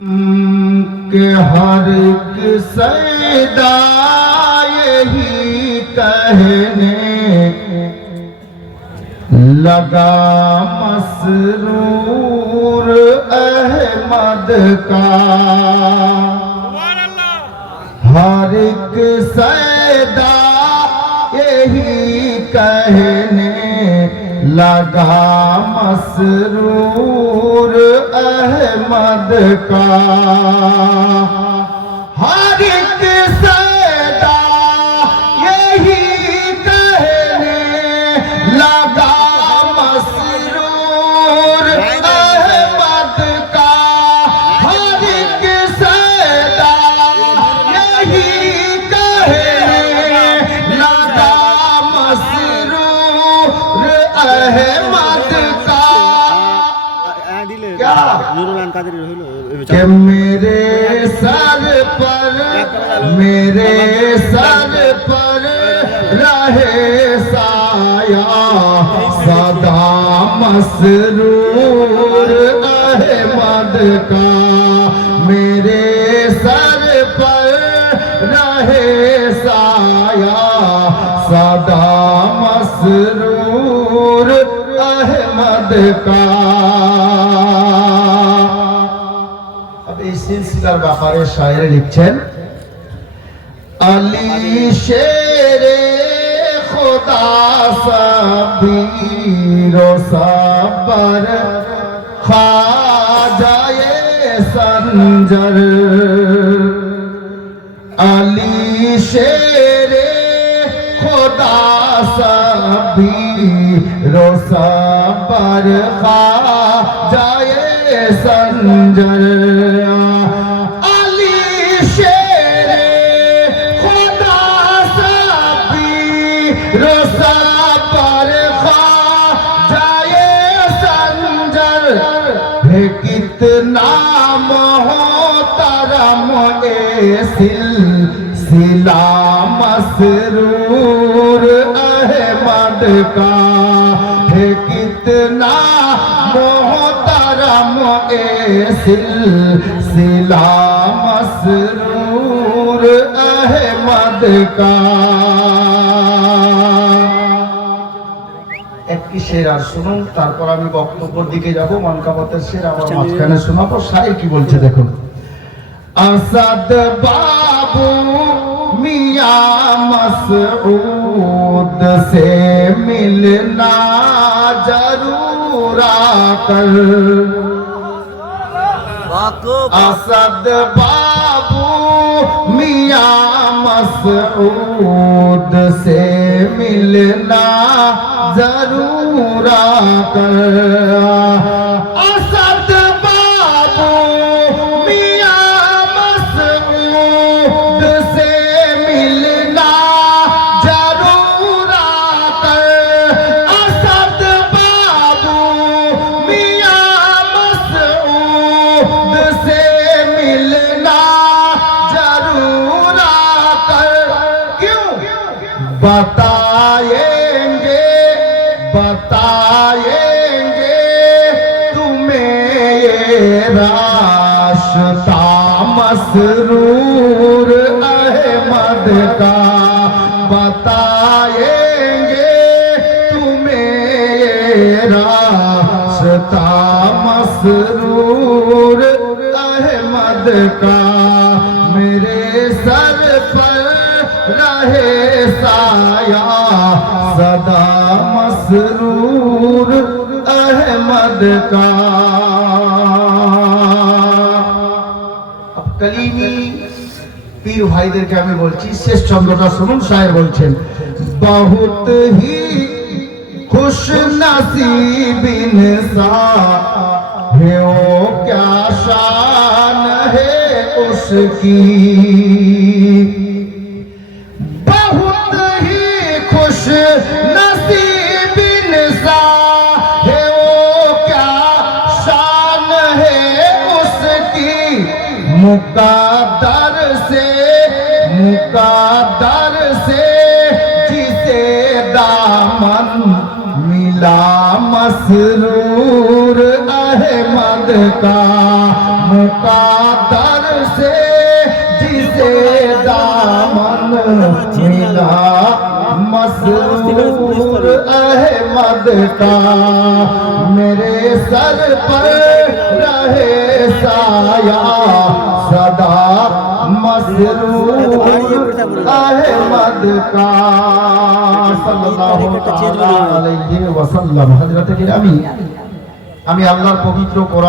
के हर एक सैदा यही कहने लगा मसरूर अहमद का। हर एक सैदा यही कहने लगा मसरूर अहमद का। हर एक सैदा यही कहने लगा मसरूर अहमद का। हर एक सैदा यही कहने लगा मसरूर अहमद का। क्या कि मेरे सर पर रहे साया सदा मसरूर अहमद का। मेरे सर पर रहे साया सदा मसरूर अहमद का। এই সিলসিলার ব্যাপারে শায়েরে লিখছেন, আলী শেরে খোদা সাবির সাবর খাজায়ে সঞ্জর। আলী শেরে খোদা সাবির সাবর খাজায়ে সঞ্জর। আলী শেরে খোদা সাবির সাবর খাজায়ে সঞ্জর। है कितना मोहतरम ए सिलसिला मसरूर अहमद का। है कितना मोहतरम ए सिलसिला मसरूर अहमद का। একটি শের আর শুনুন, তারপর আমি বক্তব্যের দিকে যাব। মানকাবতের শের আমার মাঝখানে শোনাবো। শায়ের কি বলছে দেখুন। আসাদ বাবু মিয়া মসউদ সে মিলনা জরুর আकर। असद बाबू मिया मसऊद से मिलना जरूर आकर। असद बाबू मिया मसऊद से मिलना जरूर आकर। असद बाबू मिया मसऊद से मिलना जरूर आकर। क्यों बताएंगे तुम्हें ये रास्ता मसरूर अहमद का। बताएंगे तुम्हें ये रास्ता मसरूर अहमद का। मेरे सर पर रहे साया सदा मसरूर अहमद का। अब कलीमी पीर भाईদেরকে আমি বলছি, শেষ ছন্দটা শুনুন। শায়ের বলছেন, बहुत ही खुश नसीब इंसान है वो, क्या शान है उसकी। बहुत ही खुश नसीब इंसान है वो, क्या शान है उसकी। मुक़द्दर से जिसे दामन मिला मसरूर अहमद का मुक़द्दर से जिसे दामन मिला मसरूर अहमद का मेरे सर पर रहे साया सदा मसरूर अहमद का सल्लल्लाहु अलैहि वसल्लम। हजरत गिरामी, আমি আল্লাহর পবিত্র কোরআন